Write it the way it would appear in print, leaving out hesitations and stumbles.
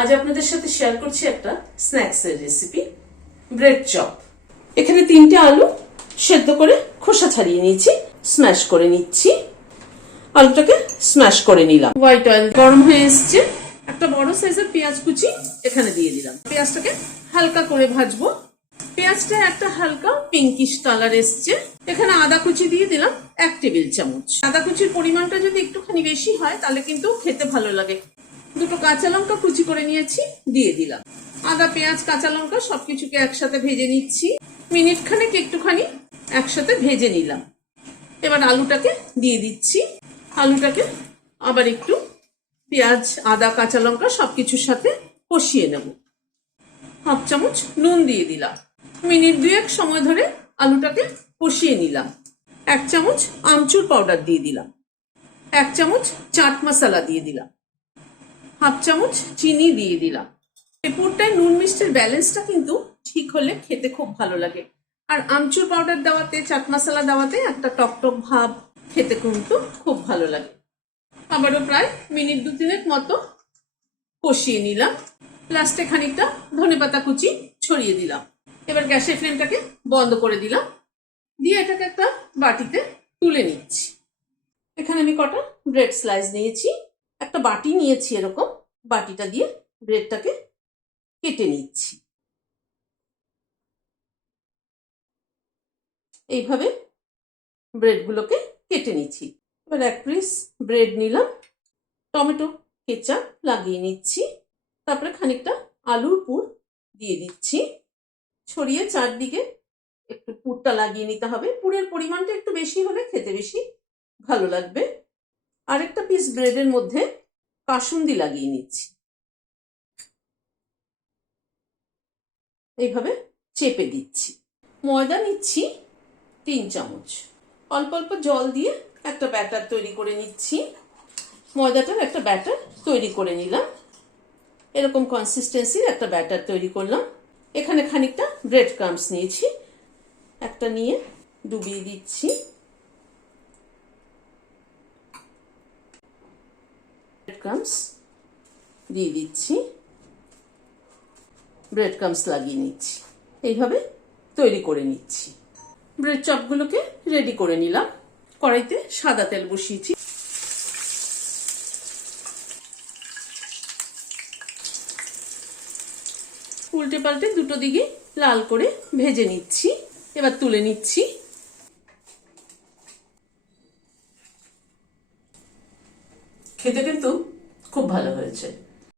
আজ আপনাদের সাথে শেয়ার করছি একটা স্ন্যাক্সের রেসিপি, ব্রেড চপ। এখানে 3টে আলু সেদ্ধ করে খোসা ছাড়িয়ে নিয়েছি, স্ম্যাশ করে নিচ্ছি। আলুটাকে স্ম্যাশ করে নিলাম। হোয়াইট অয়েল গরম হয়ে এসছে, একটা বড় সাইজের পেঁয়াজ কুচি এখানে দিয়ে দিলাম। পেঁয়াজটাকে হালকা করে ভাজবো। পেঁয়াজটা একটা হালকা পিঙ্কিশ কালার এসছে। এখানে আদা কুচি দিয়ে দিলাম 1 টেবিল চামচ। আদা কুচির পরিমাণটা যদি একটুখানি বেশি হয় তাহলে কিন্তু খেতে ভালো লাগে। 2টো কাঁচা লঙ্কা কুচি করে নিয়েছি, দিয়ে দিলাম। আদা, পেঁয়াজ, কাঁচা লঙ্কা সবকিছুকে একসাথে ভেজে নিচ্ছি। মিনিট খানেক একটুখানি একসাথে ভেজে নিলাম। এবার আলুটাকে দিয়ে দিচ্ছি। আলুটাকে আবার একটু পেঁয়াজ, আদা, কাঁচা লঙ্কা সবকিছুর সাথে কষিয়ে নেব। 1/2 চামচ নুন দিয়ে দিলাম। মিনিট 2 সময় ধরে আলুটাকে কষিয়ে নিলাম। 1 চামচ আমচুর পাউডার দিয়ে দিলাম। 1 চামচ চাট মশলা দিয়ে দিলাম। 1/2 চামচ চিনি দিয়ে দিলাম। এই পুরটায় নুন মিষ্টির ব্যালেন্সটা কিন্তু ঠিক হলে খেতে খুব ভালো লাগে। আর আমচুর পাউডার দেওয়াতে, চাট মশলা দেওয়াতে একটা টকটক ভাব, খেতে কিন্তু খুব ভালো লাগে। আবারও প্রায় মিনিট 2-3 মতো কষিয়ে নিলাম। লাস্টে খানিকটা ধনেপাতা কুচি ছড়িয়ে দিলাম। এবার গ্যাসের ফ্লেমটাকে বন্ধ করে দিলাম, দিয়ে এটাকে একটা বাটিতে তুলে নিচ্ছি। এখানে আমি কটা ব্রেড স্লাইস নিয়েছি, একটা বাটি নিয়েছি। এরকম বাটিটা দিয়ে ব্রেডটাকে কেটে নিচ্ছি। এইভাবে ব্রেডগুলোকে কেটে নিচ্ছি। এবার 1 পিস ব্রেড নিলাম, টমেটো কেচাপ লাগিয়ে নিচ্ছি। তারপরে খানিকটা আলুর পুর দিয়ে দিচ্ছি। ছড়িয়ে চারদিকে একটু পুরটা লাগিয়ে নিতে হবে। পুরের পরিমাণটা একটু বেশি হলে খেতে বেশি ভালো লাগবে। আরেকটা পিস ব্রেডের মধ্যে কাসুন্দি লাগিয়ে নিচ্ছি। এইভাবে চেপে দিচ্ছি। ময়দা নিচ্ছি 3 চামচ। অল্প অল্প জল দিয়ে একটা ব্যাটার তৈরি করে নিচ্ছি। ময়দাটার একটা ব্যাটার তৈরি করে নিলাম। এরকম কনসিস্টেন্সির একটা ব্যাটার তৈরি করলাম। এখানে খানিকটা ব্রেড ক্রাম্বস নিয়েছি, একটা নিয়ে ডুবিয়ে দিচ্ছি। ব্রেড ক্রাম্বস দিয়ে দিচ্ছি, ব্রেড ক্রাম্বস লাগিয়ে নিচ্ছি। এইভাবে তৈরি করে নিচ্ছি। ব্রেড চপগুলোকে রেডি করে নিলাম। কড়াইতে সাদা তেল বসিয়েছি। উল্টে পাল্টে দুটো দিকে লাল করে ভেজে নিচ্ছি। এবার তুলে নিচ্ছি। খেতে কিন্তু খুব ভালো হয়েছে।